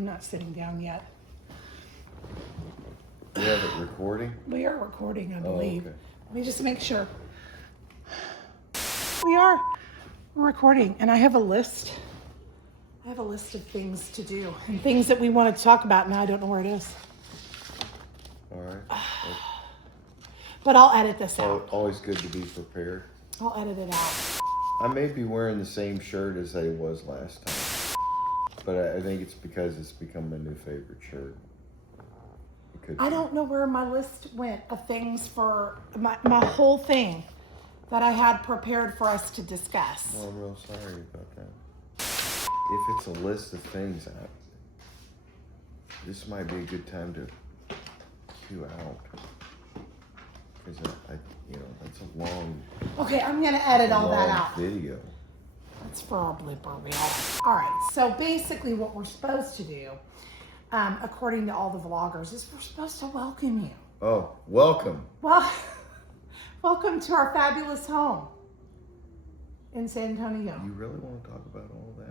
I'm not sitting down yet. You have it recording? We are recording, I Oh, believe. okay. Let me just make sure. We are recording, and I have a list. I have a list of things to do and things that we want to talk about, and I don't know where it is. All right. But I'll edit this out. Always good to be prepared. I'll edit it out. I may be wearing the same shirt as I was last time, but I think it's because it's become my new favorite shirt. It could I be. don't know where my list went of things for my whole thing that I had prepared for us to discuss. Well, I'm real sorry about that. If it's a list of things, this might be a good time to cue out. Because that's a long, Okay, I'm gonna edit all that long out. video. That's for our blooper reel. All right, so basically what we're supposed to do, according to all the vloggers, is we're supposed to welcome you. Oh, welcome. Well, welcome to our fabulous home in San Antonio. You really want to talk about all that?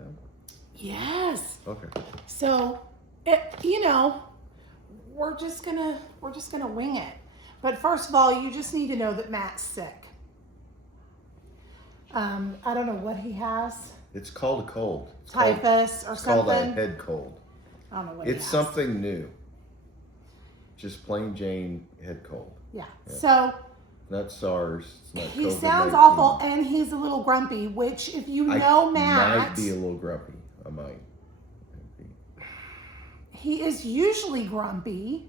Yes. Okay. So, we're just gonna wing it. But first of all, you just need to know that Matt's sick. I don't know what he has. It's called a cold. It's Typhus or it's called a something. head cold. I don't know what It's he has. something new. Just plain Jane head cold. Yeah. Yeah. So Not SARS. It's not he COVID-19. sounds awful, and he's a little grumpy. Which, if you know Matt, might be a little grumpy. I might. he is usually grumpy,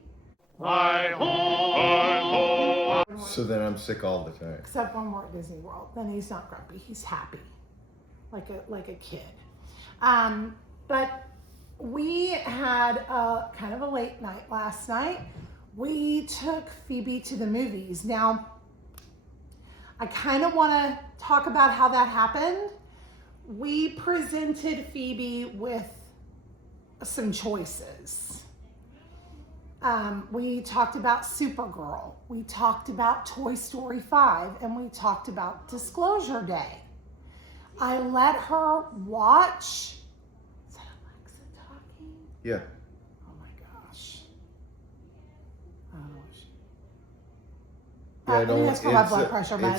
So then I'm sick all the time. except when we're at Disney World. Then he's not grumpy. He's happy, like a kid. But we had kind of a late night last night. We took Phoebe to the movies. Now, I kind of want to talk about how that happened. We presented Phoebe with some choices. We talked about Supergirl. We talked about Toy Story 5, and we talked about Disclosure Day. I let her watch. Is that Alexa talking? Yeah. Oh my gosh. Oh. Yeah, Maybe that's for my blood pressure meds.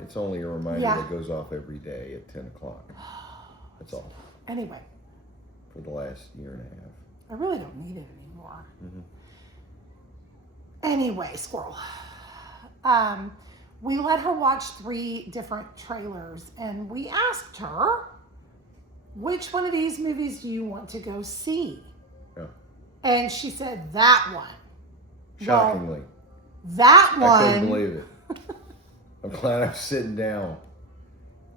It's only a reminder Yeah. that goes off every day at 10 o'clock. That's all. Anyway, For the last year and a half. I really don't need it anymore. Mm-hmm. Anyway, squirrel. We let her watch 3 different trailers, and we asked her, which one of these movies do you want to go see? Yeah. And she said that one. Shockingly. Well, that one. I couldn't believe it. I'm glad I'm sitting down.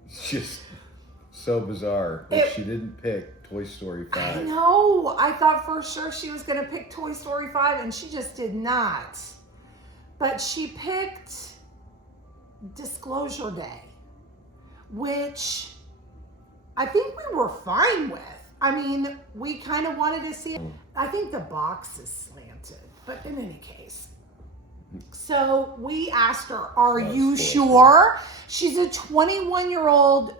It's just so bizarre that she didn't pick Toy Story 5. I know. I thought for sure she was going to pick Toy Story 5, and she just did not. But she picked Disclosure Day, which I think we were fine with. I mean, we kind of wanted to see it. I think the box is slanted, but in any case. So we asked her, are you sure? She's a 21-year-old,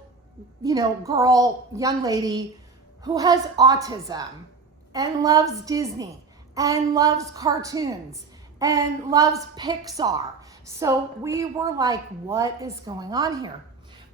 girl, young lady who has autism and loves Disney and loves cartoons and loves Pixar. So we were like, what is going on here?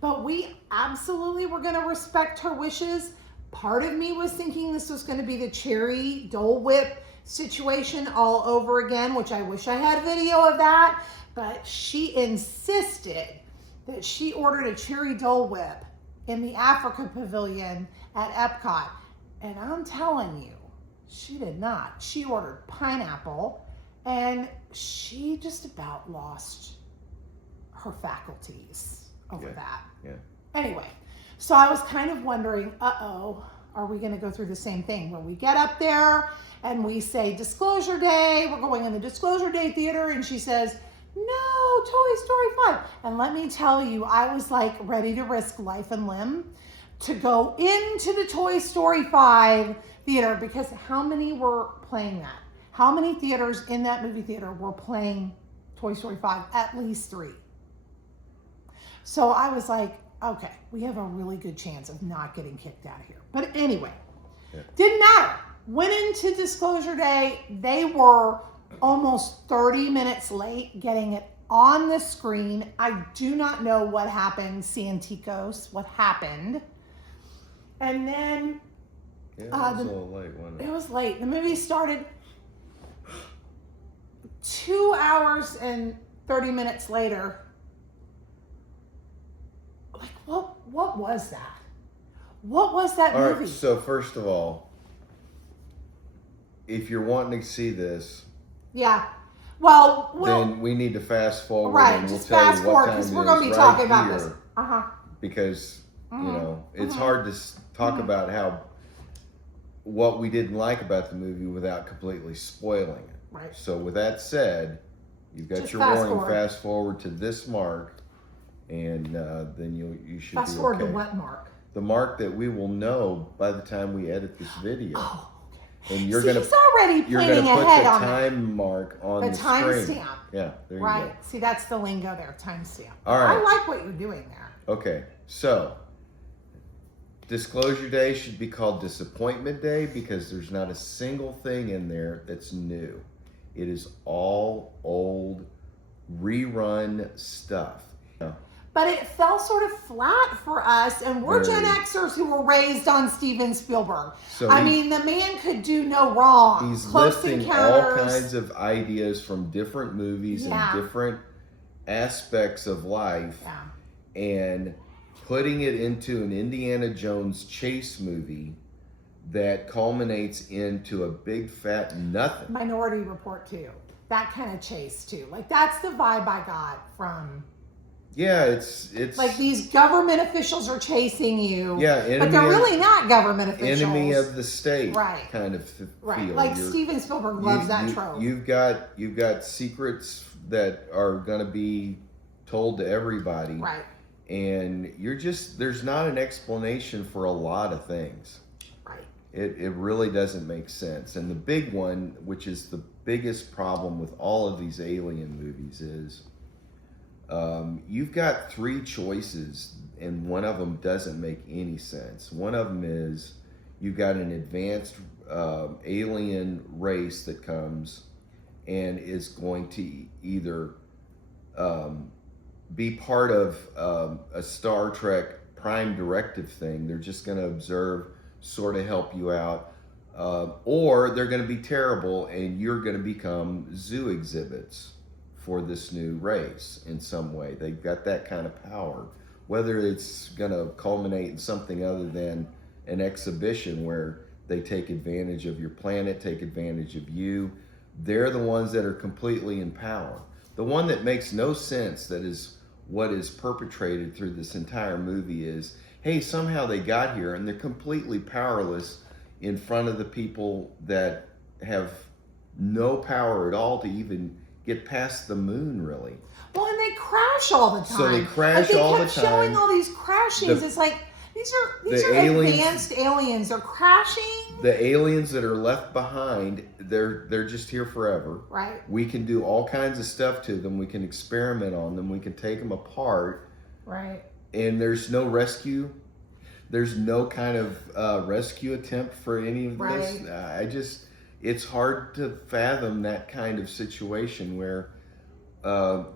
But we absolutely were going to respect her wishes. Part of me was thinking this was going to be the cherry Dole Whip situation all over again, which I wish I had video of that. But she insisted that she ordered a cherry Dole Whip in the Africa Pavilion at Epcot. And I'm telling you, she did not. She ordered pineapple, and she just about lost her faculties over that. Yeah. Anyway, so I was kind of wondering, are we going to go through the same thing where we get up there and we say Disclosure Day, we're going in the Disclosure Day theater, and she says, no, Toy Story 5. And let me tell you, I was like ready to risk life and limb to go into the Toy Story 5 theater, because how many were playing that? How many theaters in that movie theater were playing Toy Story 5? At least 3. So I was like, okay, we have a really good chance of not getting kicked out of here. But anyway, didn't matter. Went into Disclosure Day. They were almost 30 minutes late getting it on the screen. I do not know what happened, Santikos, what happened. And then Yeah, it was a little late, wasn't it it? was late. The movie started 2 hours and 30 minutes later. Like, what was that? What was that All movie? right, so first of all, if you're wanting to see this, Yeah. Well, then we need to fast forward right. and we'll Just tell fast you what forward time because it we're going to is be right talking about here, this. Uh-huh. because Mhm. you know it's Mhm. hard to talk about how what we didn't like about the movie without completely spoiling it. Right. So with that said, you've got Just your fast warning. forward. Fast forward to this mark, and then you should Fast be forward okay. to what mark? The mark that we will know by the time we edit this video, Oh, okay. and you're See, gonna he's already you're planning gonna put ahead the on that. time mark on The the screen. timestamp. Yeah, there you Right. go. See, that's the lingo there, timestamp. All right. I like what you're doing there. Okay, so Disclosure Day should be called Disappointment Day because there's not a single thing in there that's new. It is all old, rerun stuff. Yeah. But it fell sort of flat for us, and we're Very. Gen Xers who were raised on Steven Spielberg. So I mean, the man could do no wrong. he's Close listing all Encounters. kinds of ideas from different movies Yeah. and different aspects of life Yeah. and putting it into an Indiana Jones chase movie that culminates into a big fat nothing. Minority Report too. That kind of chase too. Like that's the vibe I got from. Yeah, it's Like these government officials are chasing you. yeah, But they're really not government officials. enemy of the state, Right. kind of Right. feel. Like You're- Steven Spielberg loves that you, trope. You've got secrets that are going to be told to everybody, Right. and there's not an explanation for a lot of things. Right. It really doesn't make sense. And the big one, which is the biggest problem with all of these alien movies, is you've got three choices, and one of them doesn't make any sense. One of them is you've got an advanced alien race that comes and is going to either be part of a Star Trek Prime Directive thing. They're just going to observe, sort of help you out, or they're going to be terrible and you're going to become zoo exhibits for this new race in some way. They've got that kind of power. Whether it's going to culminate in something other than an exhibition where they take advantage of your planet, take advantage of you, they're the ones that are completely in power. The one that makes no sense, that is what is perpetrated through this entire movie, is, hey, somehow they got here and they're completely powerless in front of the people that have no power at all to even get past the moon, really. Well, and they crash all the time. So they crash like, all the They kept showing time. all these crashings. The- It's like these the are aliens- advanced aliens. They're crashing. The aliens that are left behind, they're just here forever. Right. We can do all kinds of stuff to them. We can experiment on them. We can take them apart. Right. And there's no rescue. There's no kind of rescue attempt for any of this. Right. It's hard to fathom that kind of situation where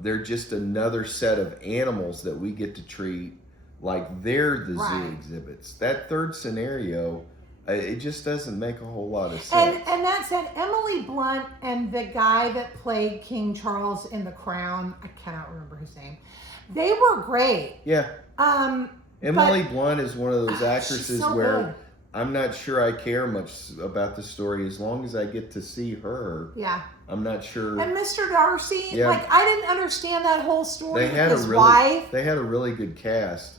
they're just another set of animals that we get to treat like they're the Right. zoo exhibits. That third scenario, it just doesn't make a whole lot of sense. And that said, Emily Blunt and the guy that played King Charles in The Crown, I cannot remember his name. They were great. Yeah. Emily But- Blunt is one of those She's actresses so where good. I'm not sure I care much about the story as long as I get to see her. Yeah. I'm not sure. And Mr. Darcy, Yeah. like I didn't understand that whole story They with had his wife. they had a really good cast.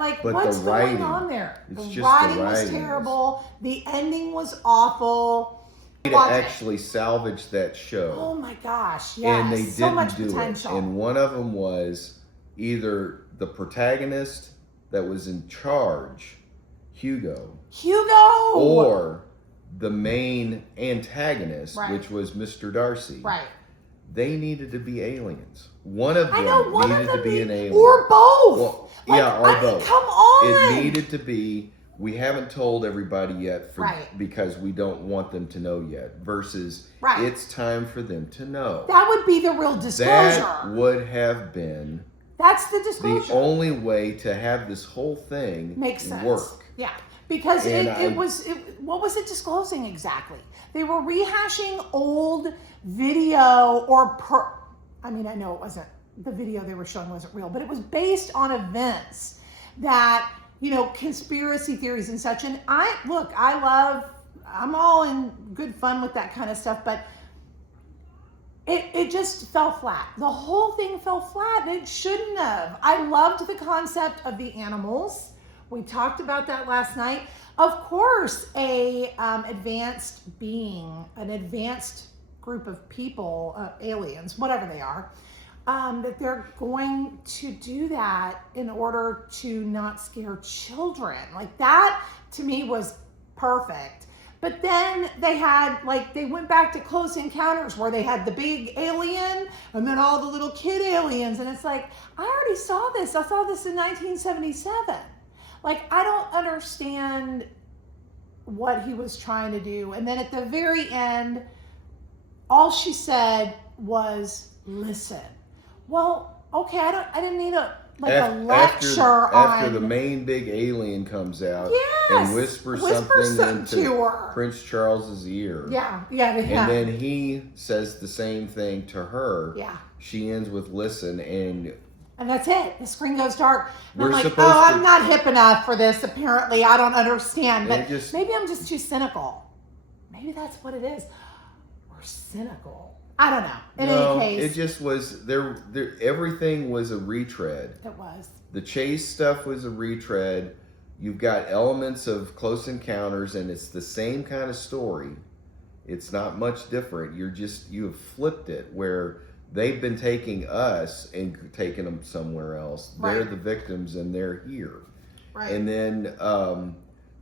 Like but what's the going writing, on there? it's The just the writing was writing. terrible. The ending was awful. To Watch it. actually salvage that show. Oh my gosh! Yes, And they so much didn't do potential. it. And one of them was either the protagonist that was in charge, Hugo, Hugo. or the main antagonist, Right. which was Mr. Darcy. Right. They needed to be aliens. One of I them know one needed of them to be an alien. or both. Well, Like, yeah, or I mean, both. come on. It needed to be we haven't told everybody yet Right. because we don't want them to know yet, versus Right. it's time for them to know. That would be the real disclosure. That would have been That's the the disclosure. only way to have this whole thing Makes sense. work. Yeah, because And what was it disclosing exactly? They were rehashing old video I mean, I know it wasn't, the video they were showing wasn't real, but it was based on events that, you know, conspiracy theories and such. And I'm all in good fun with that kind of stuff, but it just fell flat. The whole thing fell flat. It shouldn't have. I loved the concept of the animals. We talked about that last night. Of course, advanced being, an advanced group of people, aliens, whatever they are, that they're going to do that in order to not scare children. Like, that to me was perfect. But then they went back to Close Encounters where they had the big alien and then all the little kid aliens. And it's like, I already saw this. I saw this in 1977. Like, I don't understand what he was trying to do. And then at the very end, all she said was, listen. Well, okay, I didn't need a lecture after the main big alien comes out and whispers something into her. Prince Charles's ear. Yeah. And then he says the same thing to her. Yeah. She ends with listen, and that's it. The screen goes dark. And We're I'm like, supposed to- I'm not hip enough for this, apparently. I don't understand. But just- maybe I'm just too cynical. Maybe that's what it is. We're cynical. I don't know. In any case. It just was, there. Everything was a retread. It was. The chase stuff was a retread. You've got elements of Close Encounters, and it's the same kind of story. It's not much different. You have flipped it, where they've been taking us and taking them somewhere else. Right. They're the victims, and they're here. Right. And then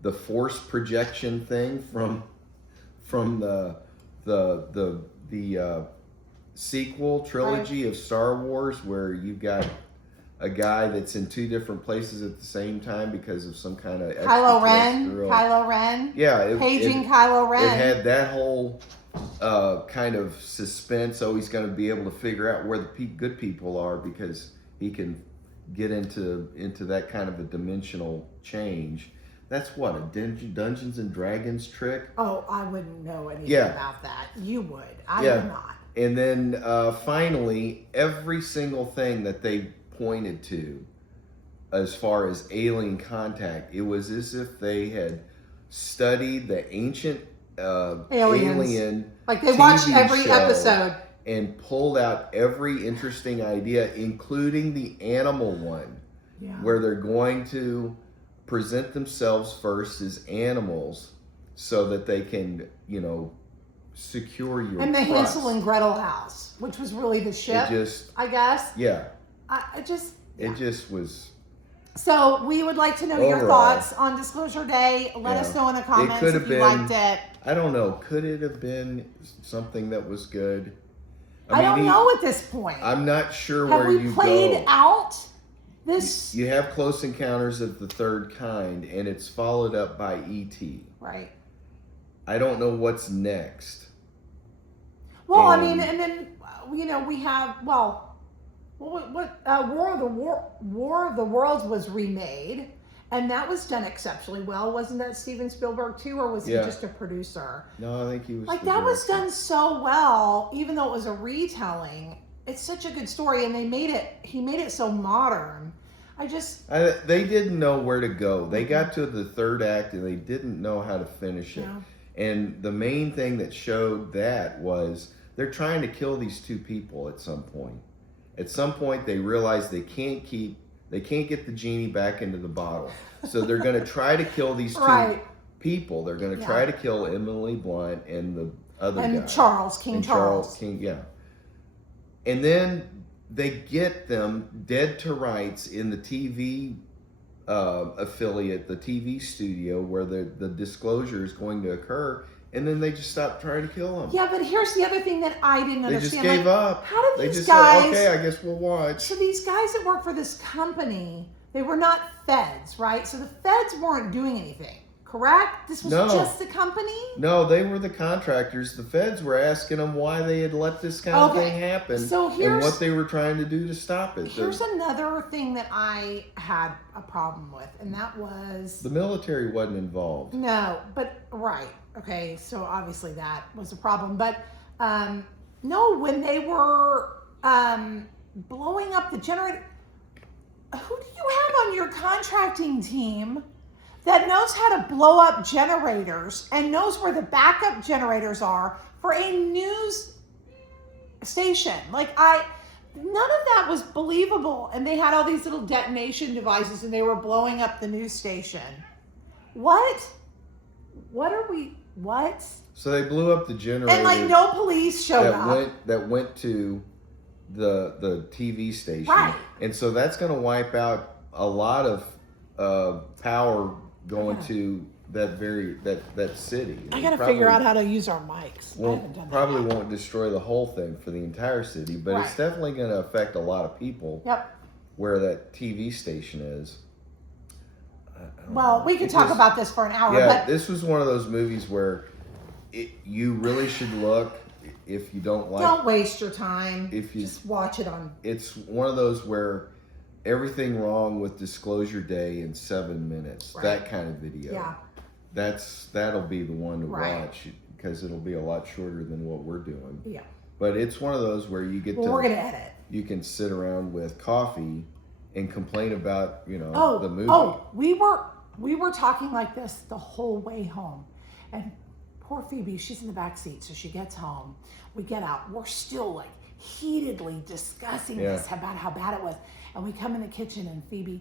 the force projection thing from the sequel trilogy of Star Wars, where you've got a guy that's in two different places at the same time because of some kind of Kylo Ren. Yeah, Paging Kylo Ren. It had that whole kind of suspense. So he's going to be able to figure out where the good people are, because he can get into that kind of a dimensional change. That's what, a Dungeons and Dragons trick? Oh, I wouldn't know anything about that. You would. I would not. And then finally, every single thing that they pointed to as far as alien contact, it was as if they had studied the ancient alien, like they TV watched every show episode and pulled out every interesting idea, including the animal one, where they're going to present themselves first as animals so that they can, secure your and the trust. Hansel and Gretel house, which was really the ship, I guess. Yeah. It just was. So we would like to know your thoughts on Disclosure Day. Let us know in the comments if you liked it. I don't know. Could it have been something that was good? I don't know at this point. I'm not sure where you go. Have we played out this? You have Close Encounters of the Third Kind, and it's followed up by E.T. Right. I don't know what's next. Well, I mean, and then we have War of the Worlds was remade, and that was done exceptionally well. Wasn't that Steven Spielberg too, or was he just a producer? No, I think he was. Like, that was done so well, even though it was a retelling. It's such a good story, and he made it so modern. They didn't know where to go. They got to the third act and they didn't know how to finish it. Yeah. And the main thing that showed that was they're trying to kill these two people at some point. At some point they realize they can't get the genie back into the bottle. So they're going to try to kill these two people. They're going to try to kill Emily Blunt and the other guy. King Charles. And then they get them dead to rights in the TV affiliate, the TV studio where the disclosure is going to occur, and then they just stop trying to kill them. Yeah, but here's the other thing that I didn't understand. They just gave up. How did they these just guys? said, okay, I guess we'll watch. So these guys that work for this company, They were not feds, right? So the feds weren't doing anything, correct? This was No. just the company? No, they were the contractors. The feds were asking them why they had let this kind of Okay. thing happen So and here's- what they were trying to do to stop it. Here's another thing that I had a problem with, and that was The military wasn't involved. no, but right, okay. So obviously that was a problem, but no, when they were blowing up the generator, who do you have on your contracting team that knows how to blow up generators and knows where the backup generators are for a news station? None of that was believable. And they had all these little detonation devices and they were blowing up the news station. What? What? So they blew up the generator And no police showed up. that went to the TV station. Right. And so that's going to wipe out a lot of power going Okay. to that city. I gotta figure out how to use our mics. I haven't done that Probably yet. won't destroy the whole thing for the entire city, but it's Right. definitely going to affect a lot of people Yep. where that TV station is. I don't Well, know. we could It talk just- about this for an hour, Yeah, but this was one of those movies where you really should look if you don't like. don't waste your time. If you- just watch it on. It's one of those where everything wrong with Disclosure Day in 7 minutes. Right. That kind of video. Yeah. That'll be the one to Right. watch because it'll be a lot shorter than what we're doing. Yeah. But it's one of those where you get Well, to we're gonna edit. you can sit around with coffee and complain about the movie. We were talking like this the whole way home, and poor Phoebe, she's in the back seat, so she gets home. We get out. We're still heatedly discussing this about how bad it was, and we come in the kitchen, and Phoebe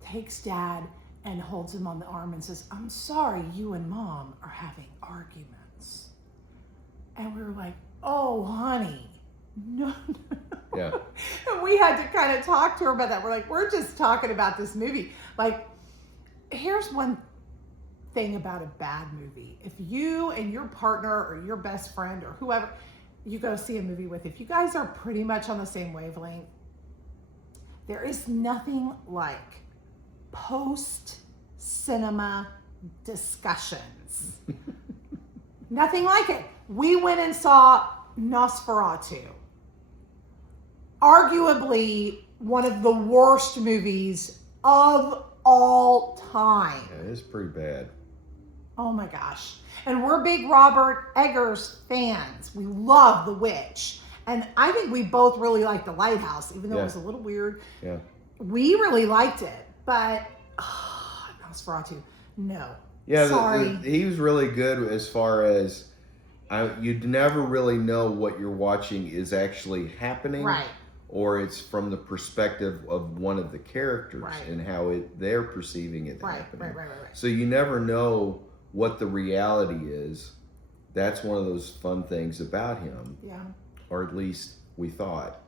takes Dad and holds him on the arm and says, "I'm sorry, you and Mom are having arguments." And we were like, "Oh, honey, no." Yeah. And we had to kind of talk to her about that. We're like, we're just talking about this movie. Here's one thing about a bad movie. If you and your partner or your best friend or whoever you go see a movie with, if you guys are pretty much on the same wavelength, there is nothing like post-cinema discussions. Nothing like it. We went and saw Nosferatu. Arguably one of the worst movies of all time. Yeah, it's pretty bad. Oh my gosh. And we're big Robert Eggers fans. We love The Witch. And I think we both really liked The Lighthouse, even though it was a little weird. Yeah. We really liked it. But Nosferatu, no. Yeah, Sorry. he was really good as far as you'd never really know what you're watching is actually happening. Right. Or it's from the perspective of one of the characters Right. and how they're perceiving it Right. happening. Right. So you never know what the reality is. That's one of those fun things about him, Yeah. or at least we thought.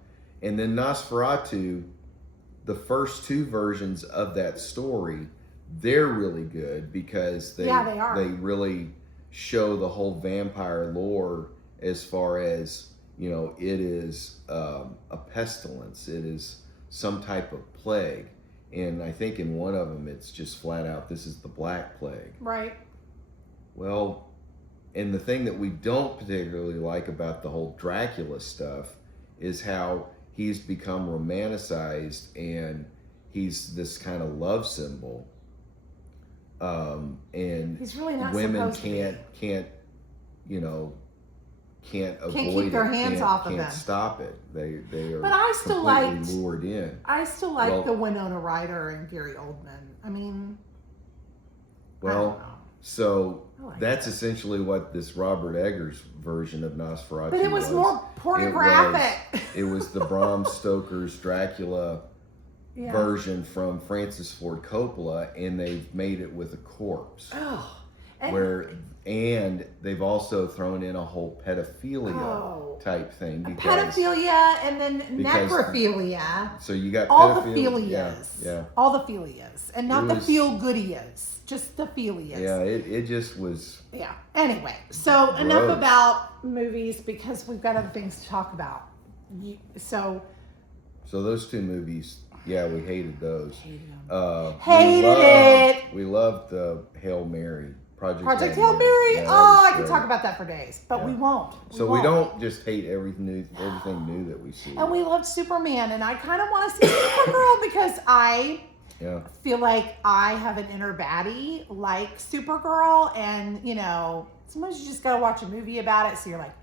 And then Nosferatu, the first two versions of that story, they're really good because they are. they really show the whole vampire lore as far as it is a pestilence. It is some type of plague. And I think in one of them, it's just flat out, this is the Black Plague. Right. Well, and the thing that we don't particularly like about the whole Dracula stuff is how he's become romanticized and he's this kind of love symbol. And He's really not women supposed to be. can't avoid keep their it, hands can't- off of can't him. stop it. They are But I still completely liked- lured in. I still like Well- the Winona Ryder and Gary Oldman. I mean, I Well, don't know. so I like that's that. essentially what this Robert Eggers version of Nosferatu But it was more pornographic. It was the Bram Stoker's Dracula Yeah. version from Francis Ford Coppola, and they've made it with a corpse. Oh. And And they've also thrown in a whole pedophilia Oh. type thing because pedophilia and then because- necrophilia. so you got All the pedophilia. philias. Yeah. All the philias. And not It the was- feel goodias. Just the philias. Yeah, it just was. Yeah. Anyway, so enough Gross. about movies because we've got other things to talk about. So So those two movies, Yeah, we hated those. Hated them. Hated it. We loved Hail Mary. Project Hail Mary. Yeah, Oh, I could talk about that for days, but we won't. We don't just hate everything new that we see. And we loved Superman, and I kind of want to see Supergirl because I feel like I have an inner baddie like Supergirl, and sometimes you just gotta watch a movie about it, so you're like,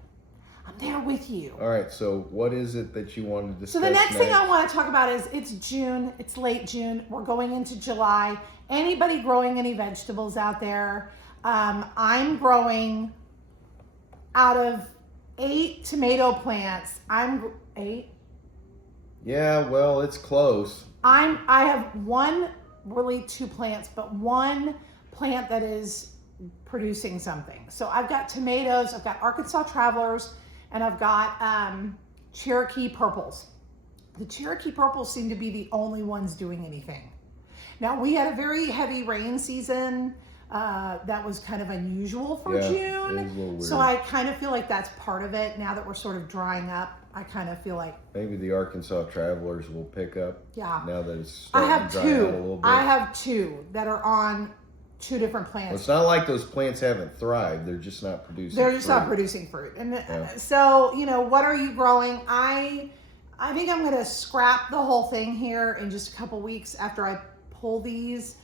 I'm there with you. All right, so what is it that you want to discuss? So the next thing I want to talk about is it's June. It's late June. We're going into July. Anybody growing any vegetables out there? I'm growing out of 8 tomato plants. I'm 8. Yeah, well, it's close. I have really 2 plants, but 1 plant that is producing something. So I've got tomatoes, I've got Arkansas Travelers, and I've got Cherokee Purples. The Cherokee Purples seem to be the only ones doing anything. Now, we had a very heavy rain season that was kind of unusual for June. It was a little weird. So I kind of feel like that's part of it. Now that we're sort of drying up, I kind of feel like maybe the Arkansas Travelers will pick up. Yeah. Now that it's starting to dry out a little bit. I have 2 that are on 2 different plants. Well, it's not like those plants haven't thrived. They're just not producing not producing fruit. And so, what are you growing? I think I'm going to scrap the whole thing here in just a couple weeks after I pull these,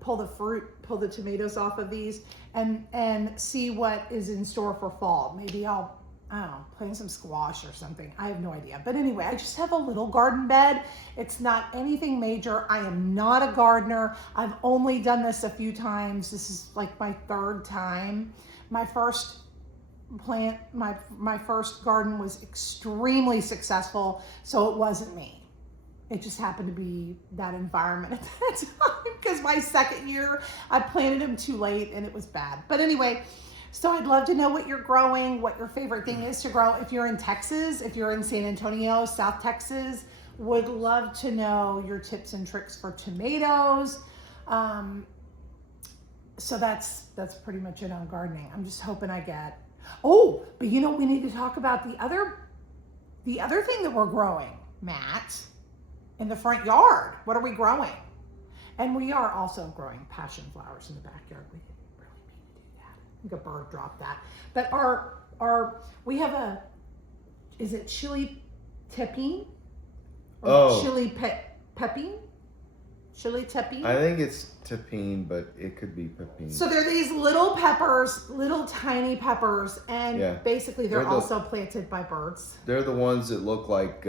pull the tomatoes off of these and see what is in store for fall. Maybe I'll plant some squash or something. I have no idea. But anyway, I just have a little garden bed. It's not anything major. I am not a gardener. I've only done this a few times. This is like my 3rd time. My first my first garden was extremely successful, so it wasn't me. It just happened to be that environment at that time because my 2nd year, I planted them too late and it was bad. But anyway, so I'd love to know what you're growing, what your favorite thing is to grow. If you're in Texas, if you're in San Antonio, South Texas, would love to know your tips and tricks for tomatoes. So that's pretty much it on gardening. I'm just hoping I get, but we need to talk about the other thing that we're growing, Matt, in the front yard. What are we growing? And we are also growing passion flowers in the backyard. We didn't really mean to do that. I think a bird dropped that. But we have is it chili tepine? Chili pepine? Chili tepine? I think it's tepine, but it could be pepine. So they're these little peppers, little tiny peppers, and basically they're also planted by birds. They're the ones that look like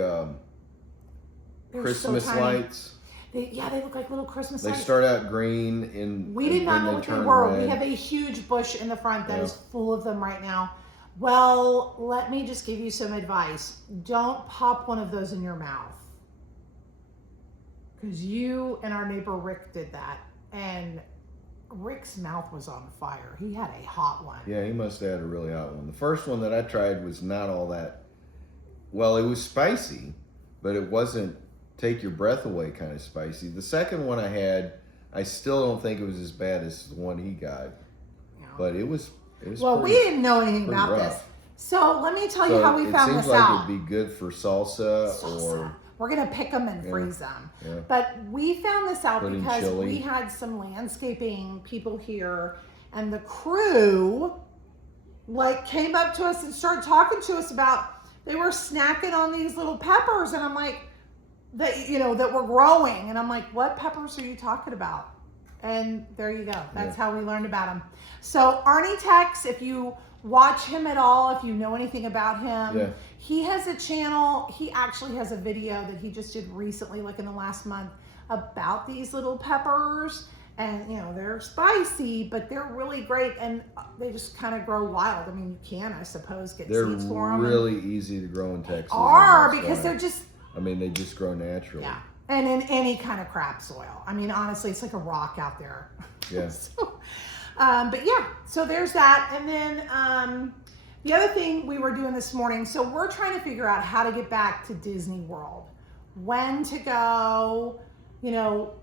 Christmas lights. They look like little Christmas lights. They start out green and we did not know what they were. Red. We have a huge bush in the front that is full of them right now. Well, let me just give you some advice. Don't pop one of those in your mouth. Because you and our neighbor Rick did that. And Rick's mouth was on fire. He had a hot one. Yeah, he must have had a really hot one. The first one that I tried was not all that, well, it was spicy, but it wasn't take your breath away kind of spicy. The second one I had, I still don't think it was as bad as the one he got. Yeah. But it was well, we didn't know anything about this. So let me tell you how we found this out. It seems like it'd be good for salsa. Or we're going to pick them and freeze them. Yeah. But we found this out because we had some landscaping people here, and the crew came up to us and started talking to us about they were snacking on these little peppers, and I'm like, that we're growing, and I'm like, what peppers are you talking about? And there you go. That's how we learned about them. So Arnie Tex, if you watch him at all, if you know anything about him, he has a channel. He actually has a video that he just did recently, like in the last month, about these little peppers. And they're spicy, but they're really great, and they just kind of grow wild. I mean, you can, I suppose, get seeds for them. They're really easy to grow in Texas. Because they're just. They just grow naturally. Yeah, and in any kind of crap soil. I mean, honestly, it's like a rock out there. Yeah. So there's that. And then the other thing we were doing this morning, so we're trying to figure out how to get back to Disney World, when to go,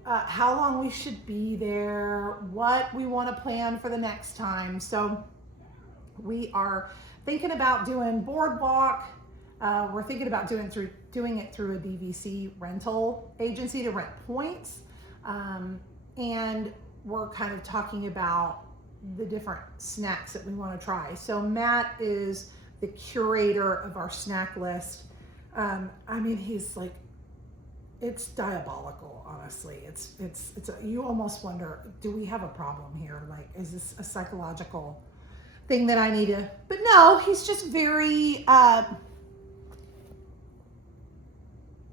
how long we should be there, what we want to plan for the next time. So we are thinking about doing Boardwalk, We're thinking about doing it through a DVC rental agency to rent points, and we're kind of talking about the different snacks that we want to try. So Matt is the curator of our snack list. I mean, he's like, it's diabolical, honestly. It's you almost wonder, do we have a problem here? Like, is this a psychological thing that I need to, but no, he's just very,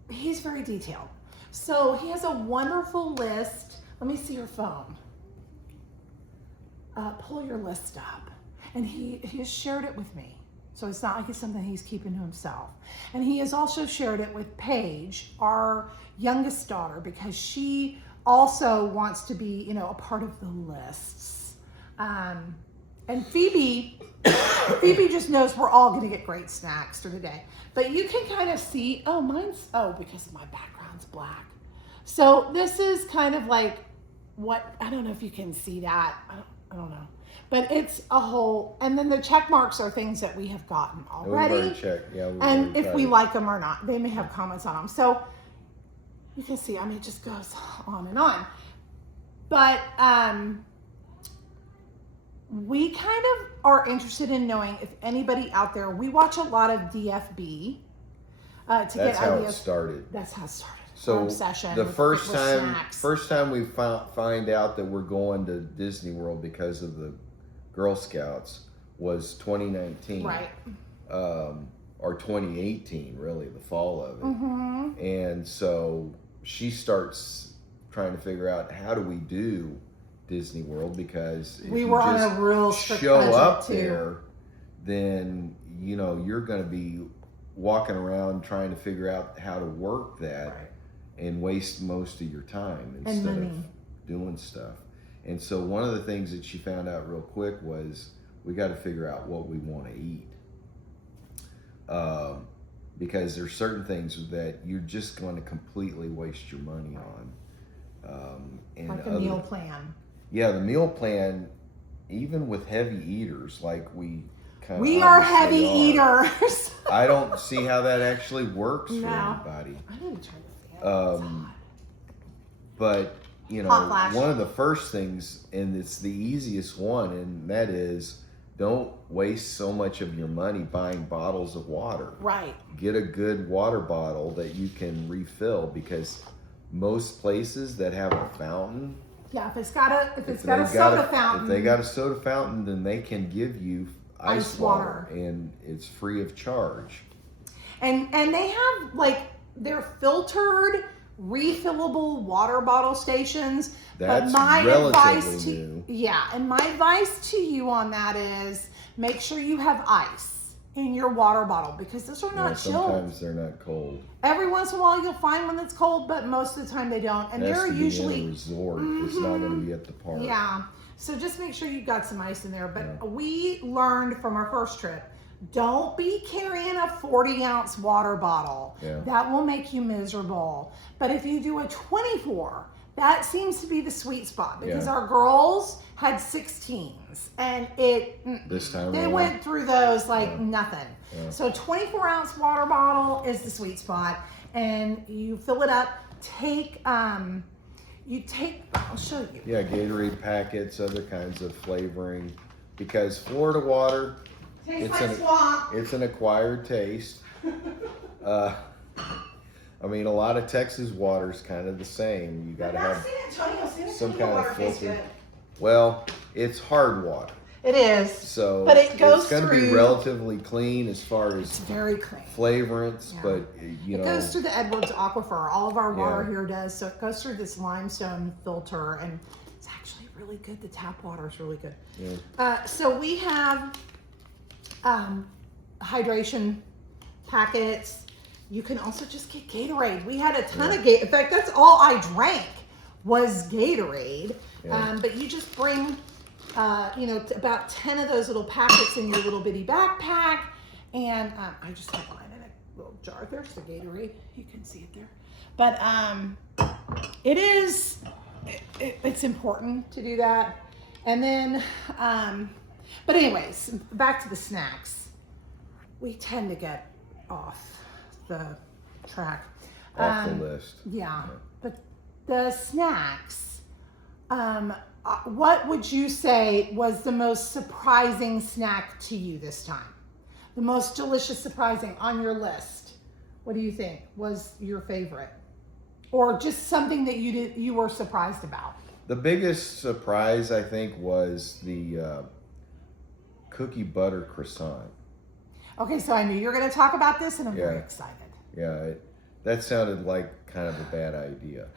he's very detailed. So he has a wonderful list. Let me see your phone. Pull your list up. And he has shared it with me. So it's not like it's something he's keeping to himself. And he has also shared it with Paige, our youngest daughter, because she also wants to be, you know, a part of the lists. And Phoebe just knows we're all gonna get great snacks for today. But you can kind of see, because my background's black. So this is kind of like I don't know if you can see that. I don't know. But it's a whole, and then the check marks are things that we have gotten already. We've already checked, yeah. And if we like them or not, they may have comments on them. So you can see, I mean, it just goes on and on. But we kind of are interested in knowing if anybody out there, we watch a lot of DFB to get ideas. That's how it started. That's how it started. So our obsession the with first snacks. time we find out that we're going to Disney World because of the Girl Scouts was 2019. Right. Or 2018, really, the fall of it. Mm-hmm. And so she starts trying to figure out, how do we do Disney World? Because if we you were on just a real strict show budget up too. there, then, you know, you're going to be walking around trying to figure out how to work that. Right. And waste most of your time And instead money. of doing stuff. And so one of the things that she found out real quick was, we got to figure out what we want to eat. Because there's certain things that you're just going to completely waste your money on. And Like the meal plan. Yeah, the meal plan, even with heavy eaters, like we kind of We are heavy eaters. I don't see how that actually works for No. anybody. I need to turn the fan. But you know, Hot flash. one of the first things, and it's the easiest one, and that is, don't waste so much of your money buying bottles of water. Right. Get a good water bottle that you can refill, because most places that have a fountain, Yeah, if it's got a if soda fountain. if they got a soda fountain, then they can give you ice Ice water, water. and it's free of charge. And they have like they're filtered, refillable water bottle stations. That's but my relatively advice new. and my advice to you on that is make sure you have ice in your water bottle, because those are not chilled. Sometimes they're not cold. Every once in a while you'll find one that's cold, but most of the time they don't. And It has they're to be usually in a resort. It's not going to be at the park. Yeah. So just make sure you've got some ice in there. But we learned from our first trip, don't be carrying a 40-ounce water bottle. Yeah. That will make you miserable. But if you do a 24, that seems to be the sweet spot, because Yeah. our girls had 16s and This time they around? went through those like nothing. Yeah. So 24-ounce water bottle is the sweet spot, and you fill it up. I'll show you. Yeah, Gatorade packets, other kinds of flavoring, because Florida water, Tastes like swamp. it's an acquired taste. I mean, a lot of Texas water is kind of the same. You got to have some kind of filter. Well, it's hard water, It is. so But it goes it's going to be through- relatively clean as far It's as very clean. flavorants, Yeah. but you It know, goes through the Edwards Aquifer. All of our water Yeah. here does. So it goes through this limestone filter, and it's actually really good. The tap water is really good. Yeah. So we have hydration packets. You can also just get Gatorade. We had a ton of Gatorade. In fact, that's all I drank was Gatorade. Yeah. But you just bring, about 10 of those little packets in your little bitty backpack. And I just have mine in a little jar. There's the Gatorade. You can see it there. But it's important to do that. And then, but anyways, back to the snacks. We tend to get off the track. Off the list. Yeah. But the snacks, what would you say was the most surprising snack to you this time? The most delicious, surprising on your list. What do you think was your favorite? Or just something that you were surprised about? The biggest surprise, I think, was the cookie butter croissant. Okay, so I knew you were going to talk about this, and I'm very Yeah. excited. Yeah, that sounded like kind of a bad idea.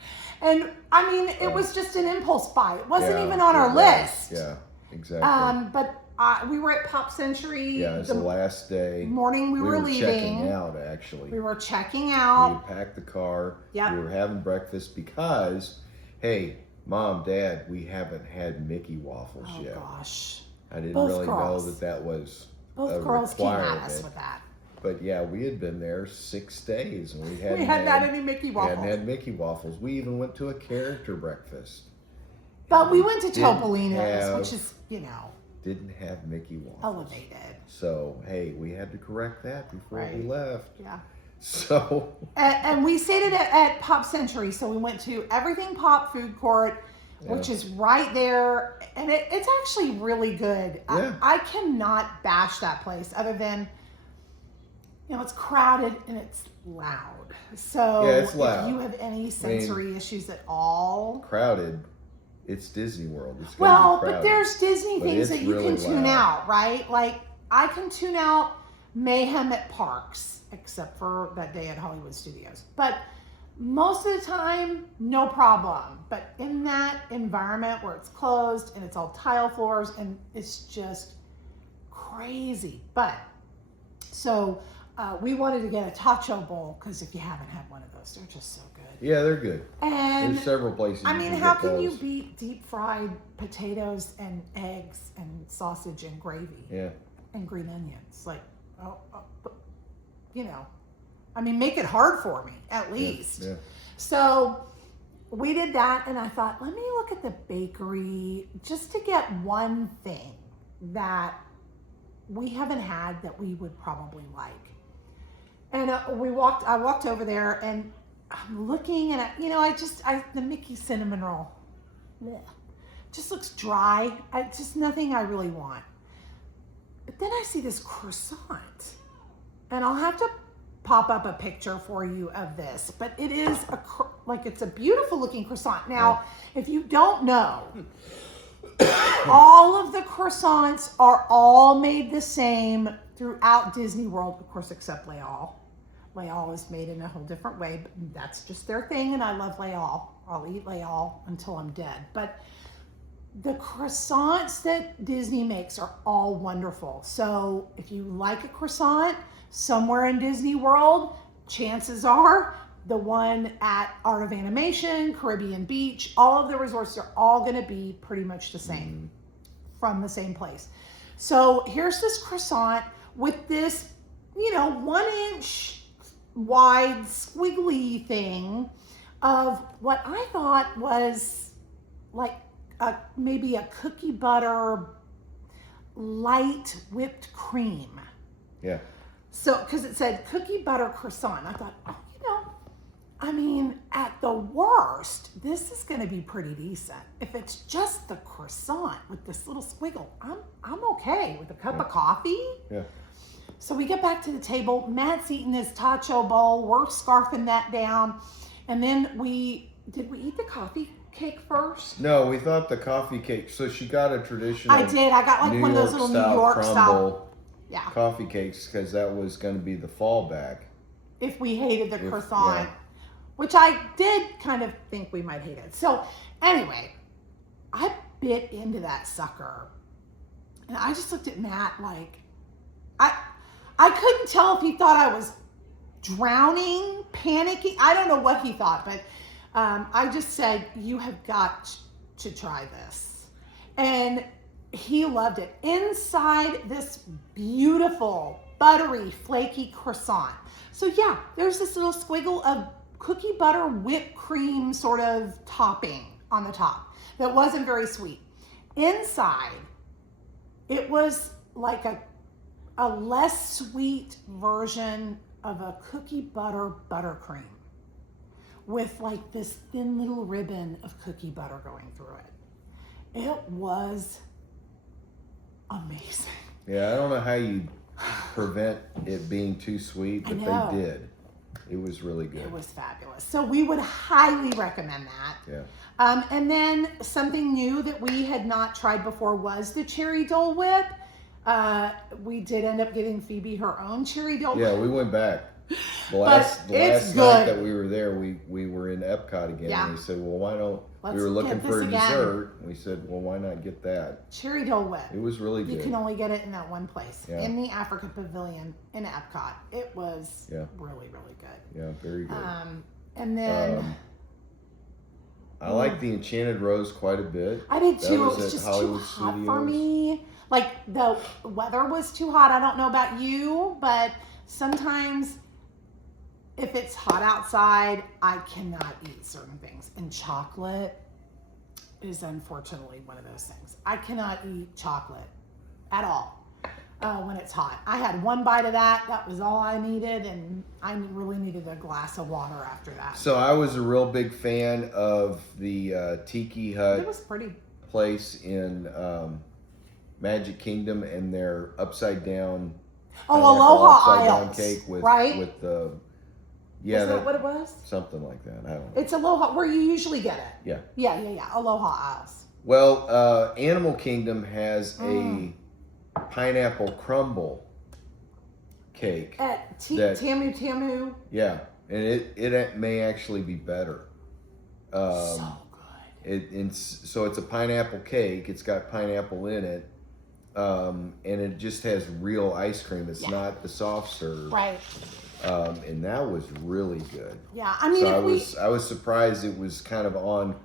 And I mean, it was just an impulse buy. It wasn't Yeah, even on it our was. list. Yeah, exactly. But we were at Pop Century. Yeah, it's the last day. Morning we were leaving. Checking out, actually. We were checking We out. had packed the car. Yep. We were having breakfast because, hey, Mom, Dad, we haven't had Mickey waffles Oh yet. gosh. I didn't Both really girls. know that was Both a girls came at us requirement. with that. But yeah, we had been there 6 days and we hadn't We hadn't had any Mickey we hadn't waffles. had Mickey waffles. We even went to a character breakfast. But we went to Didn't Topolino's, have- which is, Didn't have Mickey waffles. elevated. So hey, we had to correct that before we Right. left. Yeah. So And we stayed at Pop Century, so we went to Everything Pop Food Court, which Yeah. is right there, and it's actually really good. Yeah. I cannot bash that place, other than it's crowded and it's loud. So Yeah, it's loud. if you have any sensory issues at all, crowded. It's Disney World. It's gonna well, be but crowded. there's Disney But things it's that you really can tune loud. out, right? Like I can tune out mayhem at parks, except for that day at Hollywood Studios. But most of the time, no problem. But in that environment where it's closed and it's all tile floors and it's just crazy. But so we wanted to get a tacho bowl because if you haven't had one of those, they're just so good. Yeah, they're good. And There's several places. I you mean, can how get can you those. beat deep fried potatoes and eggs and sausage and gravy Yeah. and green onions? Like, I mean, make it hard for me at least. Yeah. So we did that, and I thought, let me look at the bakery just to get one thing that we haven't had that we would probably like. And I walked over there, and I'm looking, and the Mickey cinnamon roll, bleh, just looks dry. Just nothing I really want. But then I see this croissant, and I'll have to pop up a picture for you of this. But it is it's a beautiful looking croissant. Now, if you don't know, all of the croissants are all made the same throughout Disney World, of course, except L'Oreal. L'Oreal is made in a whole different way, but that's just their thing, and I love L'Oreal. I'll eat L'Oreal until I'm dead. But the croissants that Disney makes are all wonderful. So if you like a croissant somewhere in Disney World, chances are the one at Art of Animation, Caribbean Beach, all of the resorts are all going to be pretty much the same from the same place. So here's this croissant with this, 1 inch wide squiggly thing of what I thought was like maybe a cookie butter light whipped cream. Yeah. So, because it said cookie butter croissant, I thought, at the worst, this is going to be pretty decent. If it's just the croissant with this little squiggle, I'm okay with a cup of coffee. Yeah. So we get back to the table. Matt's eating his tacho bowl. We're scarfing that down, and then did we eat the coffee cake first? No, we thought the coffee cake. So she got a traditional. I did. I got like one of those little New York style. Yeah. Coffee cakes because that was going to be the fallback. If we hated the croissant, which I did kind of think we might hate it. So anyway, I bit into that sucker, and I just looked at Matt like I couldn't tell if he thought I was drowning, panicking. I don't know what he thought, but I just said, you have got to try this. And he loved it. Inside this beautiful, buttery, flaky croissant. So yeah, there's this little squiggle of cookie butter whipped cream sort of topping on the top that wasn't very sweet. Inside, it was like a less sweet version of a cookie butter buttercream with like this thin little ribbon of cookie butter going through it. It was amazing. Yeah, I don't know how you prevent it being too sweet, I but know. they did. It was really good. It was fabulous. So we would highly recommend that. Yeah. And then something new that we had not tried before was the cherry Dole Whip. We did end up getting Phoebe her own cherry Dole Whip. Yeah, we went back. The last it's night good. that we were there, we were in Epcot again. Yeah. And they said, well, why don't, Let's we were looking get for a this again. dessert. We said, well, why not get that? Cherry Dole Whip. It was really You good. can only get it in that one place, Yeah. in the Africa Pavilion in Epcot. It was Yeah. really, really good. Yeah, very good. And then I like the Enchanted Rose quite a bit. I did That too. It was was at just Hollywood too hot for Studios. me. Like the weather was too hot. I don't know about you, but sometimes if it's hot outside, I cannot eat certain things. And chocolate is unfortunately one of those things. I cannot eat chocolate at all when it's hot. I had one bite of that. That was all I needed. And I really needed a glass of water after that. So I was a real big fan of the Tiki It Hut was pretty. place in Magic Kingdom and their upside down Oh, pineapple Aloha upside down Isles. cake with right? with the Is that what it was? something like that. I don't know. It's Aloha, where you usually get it. Yeah. Yeah. Aloha Isles. Well, Animal Kingdom has a pineapple crumble cake. At That- Tamu Tamu. Yeah, and it may actually be better. So good. So it's a pineapple cake. It's got pineapple in it, and it just has real ice cream. It's Yeah. not the soft serve. Right. And that was really good. Yeah. I mean, So if I was surprised it was kind of on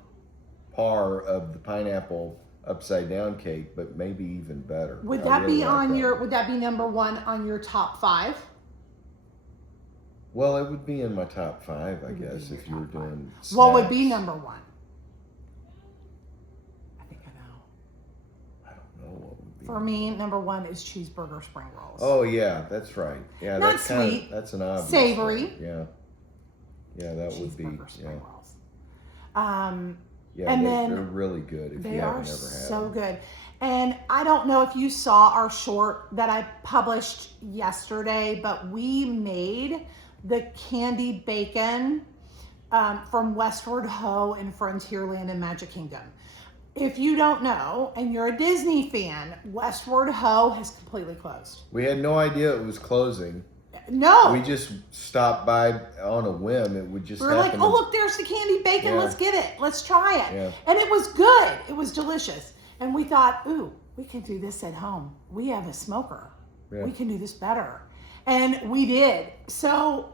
par of the pineapple upside down cake, but maybe even better. would I that really be like on that your? one. Would that be number one on your top 5? Well, it would be in my top 5, I It would be guess, in if your you were top five. doing. What would be snacks. number 1? I think I know. I don't know what would be. For me, number 1 is cheeseburger spring rolls. Oh yeah, that's right. Yeah, Not that's kinda, sweet, that's an obvious. savory. one. Yeah. Yeah, that would be. Cheeseburger Yeah. spring rolls. Yeah, And they're then really good if They you are haven't ever had so them. good. And I don't know if you saw our short that I published yesterday, but we made the candied bacon from Westward Ho in Frontierland and Magic Kingdom. If you don't know, and you're a Disney fan, Westward Ho has completely closed. We had no idea it was closing. No. We just stopped by on a whim. It would just We were like, happen. oh, look, there's the candied bacon. Yeah. Let's get it. Let's try it. Yeah. And it was good. It was delicious. And we thought, ooh, we can do this at home. We have a smoker. Yeah. We can do this better. And we did. So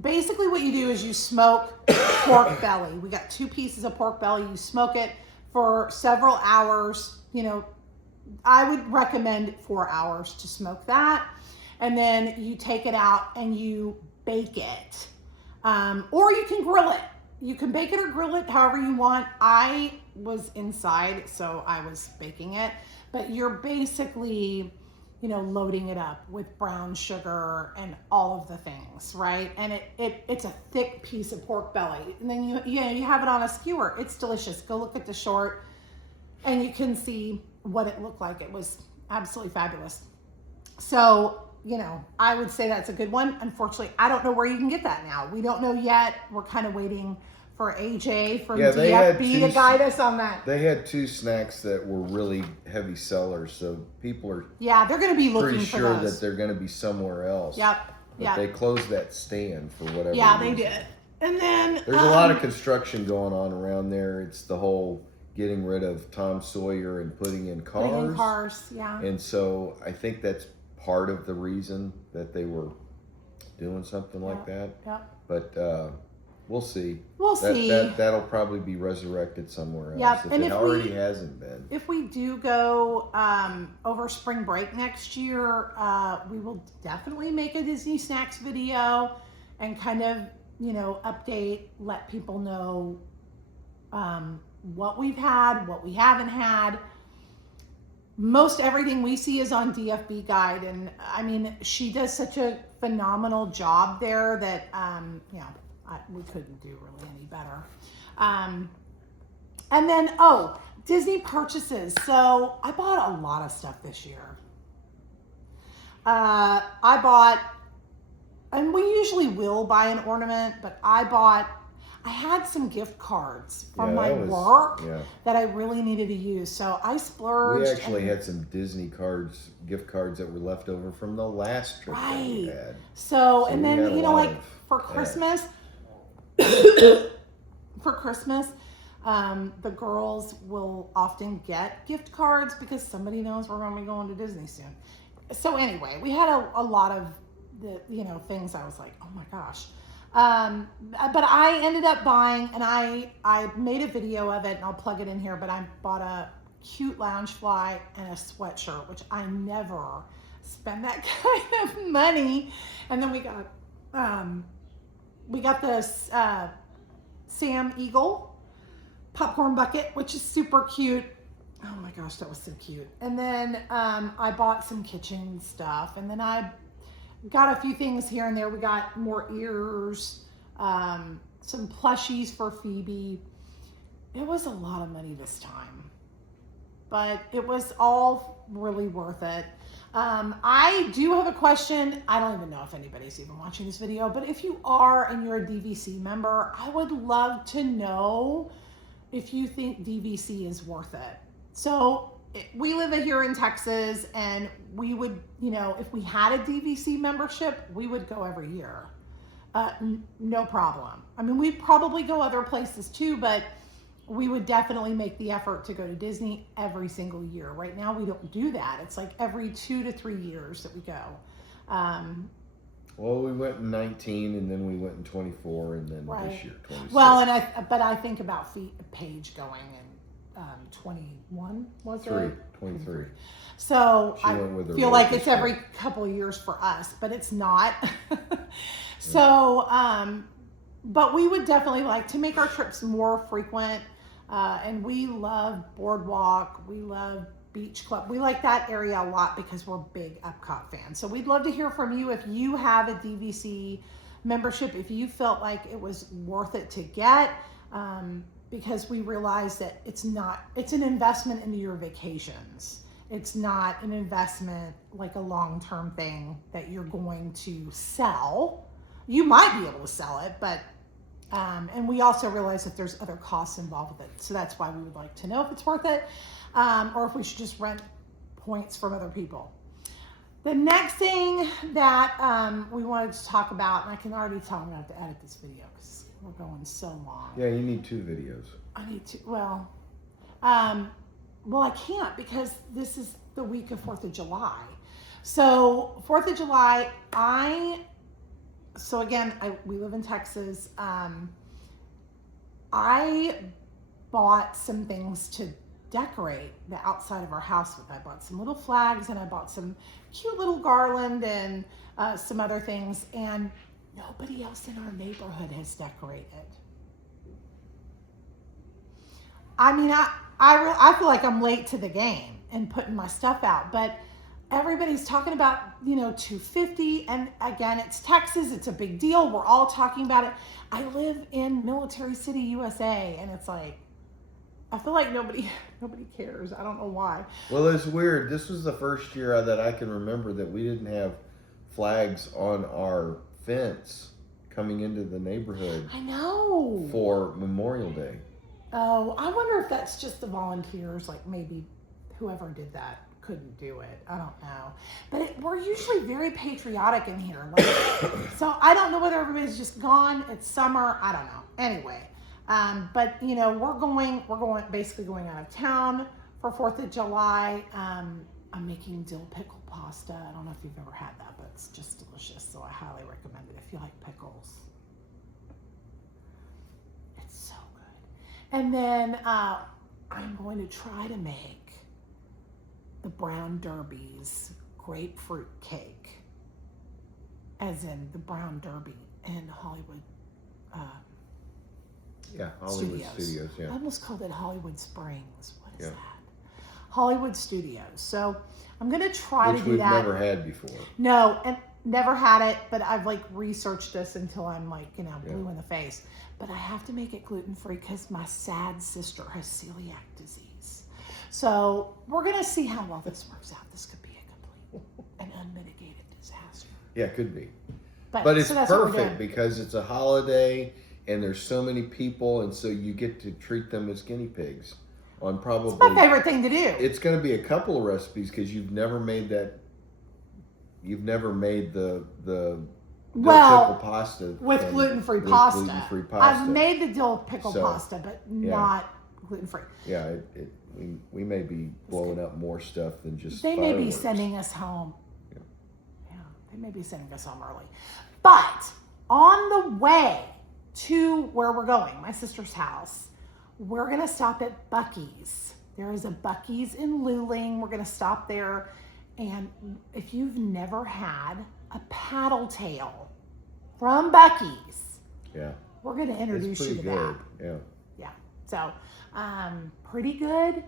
basically what you do is you smoke pork belly. We got 2 pieces of pork belly. You smoke it for several hours. You know, I would recommend 4 hours to smoke that. And then you take it out and you bake it. Or you can grill it. You can bake it or grill it however you want. I was inside, so I was baking it. But you're basically, you know, loading it up with brown sugar and all of the things, right? And it's a thick piece of pork belly. And then you have it on a skewer. It's delicious. Go look at the short and you can see what it looked like. It was absolutely fabulous. So, you know, I would say that's a good one. Unfortunately, I don't know where you can get that now. We don't know yet. We're kind of waiting for AJ from Yeah, they had DFB to two- guide us on that. They had 2 snacks that were really heavy sellers, so people are Yeah, they're going to be looking pretty for sure those. that they're going to be somewhere else. Yep. But Yep. they closed that stand for whatever. Yeah, they reason. did. And then There's a lot of construction going on around there. It's the whole getting rid of Tom Sawyer and putting in cars. cars. Yeah. And so I think that's part of the reason that they were doing something like that. Yep. But we'll see. We'll see. That'll probably be resurrected somewhere else Yep, if and it if already we- hasn't been. If we do go over spring break next year, we will definitely make a Disney Snacks video and kind of, you know, update, let people know what we've had, what we haven't had. most everything we see is on DFB Guide, and I mean, she does such a phenomenal job there that we couldn't do really any better. And then Disney purchases. So I bought a lot of stuff this year. I bought, and we usually will buy an ornament, but I had some gift cards from my work that I really needed to use. So I splurged. We actually had some Disney gift cards that were left over from the last trip that we had. So and then, for Christmas, the girls will often get gift cards because somebody knows we're going to be going to Disney soon. So anyway, we had a lot of the, things I was like, oh my gosh. But I ended up buying, and I made a video of it, and I'll plug it in here, but I bought a cute Loungefly and a sweatshirt, which I never spend that kind of money. And then we got this Sam Eagle popcorn bucket, which is super cute. Oh my gosh, that was so cute. And then I bought some kitchen stuff, and then I got a few things here and there. We got more ears, some plushies for Phoebe. It was a lot of money this time, but it was all really worth it. I do have a question. I don't even know if anybody's even watching this video, but if you are and you're a DVC member, I would love to know if you think DVC is worth it. So we live here in Texas, and we would, if we had a DVC membership, we would go every year. No problem. I mean, we'd probably go other places too, but we would definitely make the effort to go to Disney every single year. Right now, we don't do that. It's like every 2 to 3 years that we go. Well, we went in 19, and then we went in 24, and then this year 26. Well, but I think about Paige going in 21, was it? 23. So I feel like it's every trip. couple of years for us, but it's not. So, but we would definitely like to make our trips more frequent. And we love Boardwalk. We love Beach Club. We like that area a lot because we're big Epcot fans. So we'd love to hear from you if you have a DVC membership, if you felt like it was worth it to get. Because we realize that it's an investment into your vacations. It's not an investment like a long-term thing that you're going to sell. You might be able to sell it, but, and we also realize that there's other costs involved with it. So that's why we would like to know if it's worth it, or if we should just rent points from other people. The next thing that we wanted to talk about, and I can already tell I'm going to have to edit this video because we're going so long. Yeah, you need 2 videos. I need to, well, I can't because this is the week of 4th of July. So 4th of July, we live in Texas. I bought some things to decorate the outside of our house with. I bought some little flags, and I bought some cute little garland and some other things, and nobody else in our neighborhood has decorated. I mean, I feel like I'm late to the game and putting my stuff out, but everybody's talking about, $250, and again, it's Texas, it's a big deal. We're all talking about it. I live in Military City, USA, and it's like, I feel like nobody cares. I don't know why. Well, it's weird. This was the first year that I can remember that we didn't have flags on our fence coming into the neighborhood. I know. For Memorial Day. Oh, I wonder if that's just the volunteers, like maybe whoever did that couldn't do it. I don't know. But we're usually very patriotic in here. So I don't know whether everybody's just gone. It's summer. I don't know. Anyway, but we're basically going out of town for 4th of July. I'm making dill pickle pasta. I don't know if you've ever had that, but it's just delicious. So I highly recommend it if you like pickles. It's so good. And then I'm going to try to make the Brown Derby's grapefruit cake, as in the Brown Derby in Hollywood. Hollywood Studios. Yeah. I almost called it Hollywood Springs. What is that? Hollywood Studios. So I'm gonna try Which to do we've that. never had before. No, and never had it, but I've like researched this until I'm like, blue Yeah. in the face. But I have to make it gluten free because my sad sister has celiac disease. So we're gonna see how well this works out. This could be a complete and unmitigated disaster. Yeah, it could be. But It's so that's what we're perfect doing. because it's a holiday and there's so many people, and so you get to treat them as guinea pigs on probably. It's my favorite thing to do. It's going to be a couple of recipes because you've never made that. You've never made the Well, pickle pasta with thing gluten-free with pasta. gluten-free pasta. I've made the dill pickle So, pasta, but yeah. not gluten-free. Yeah, we may be blowing up more stuff than just. They may be fireworks. sending us home. Yeah, they may be sending us home early. But on the way to where we're going, my sister's house, we're going to stop at Buc-ee's. There is a Buc-ee's in Luling. We're going to stop there. And if you've never had a paddle tail from Buc-ee's, Yeah, we're going to it's introduce you pretty to good. that. Yeah. Yeah. So, pretty good.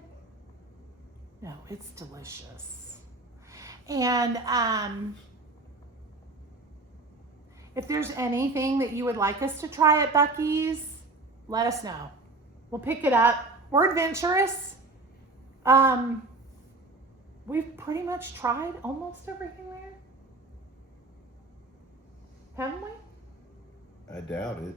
No, it's delicious. And if there's anything that you would like us to try at Buc-ee's, let us know. We'll pick it up. We're adventurous. We've pretty much tried almost everything there. Haven't we? I doubt it.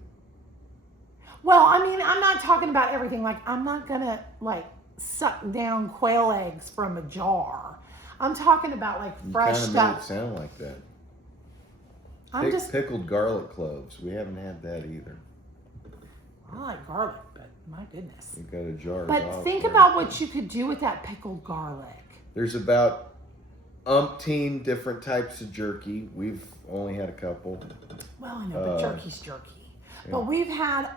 Well, I mean, I'm not talking about everything. Like, I'm not gonna like suck down quail eggs from a jar. I'm talking about like You fresh kind of made it stuff. sound like that. I'm just, Pickled garlic cloves. We haven't had that either. I like garlic, but my goodness. We've got a jar. of But olive think garlic. about what you could do with that pickled garlic. There's about umpteen different types of jerky. We've only had a couple. Well, I know, but jerky's jerky. yeah. But we've had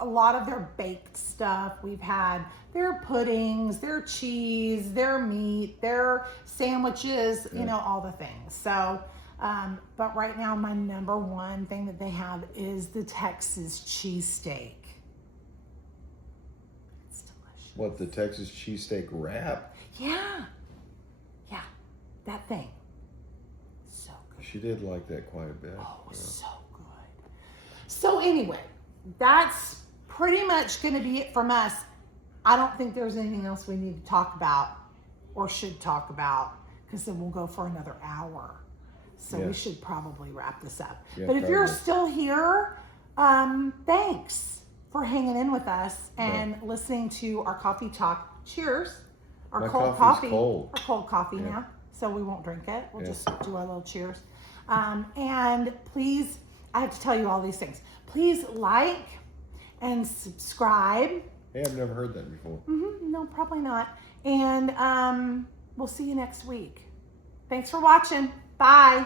a lot of their baked stuff. We've had their puddings, their cheese, their meat, their sandwiches, all the things. So, but right now, my number one thing that they have is the Texas cheesesteak. It's delicious. What, the Texas cheesesteak wrap? Yeah. Yeah. That thing. So good. She did like that quite a bit. Oh, it was Yeah. so good. So anyway, that's pretty much going to be it from us. I don't think there's anything else we need to talk about or should talk about because then we'll go for another hour. So Yeah. we should probably wrap this up. Yeah, but if you're probably. still here, thanks for hanging in with us and listening to our coffee talk. Cheers. Our My cold coffee's coffee. cold. Our cold coffee Yeah. now. So we won't drink it. We'll Yeah. just do our little cheers. And please, I have to tell you all these things. Please like and subscribe. Hey, I've never heard that before. No, probably not. And we'll see you next week. Thanks for watching. Bye.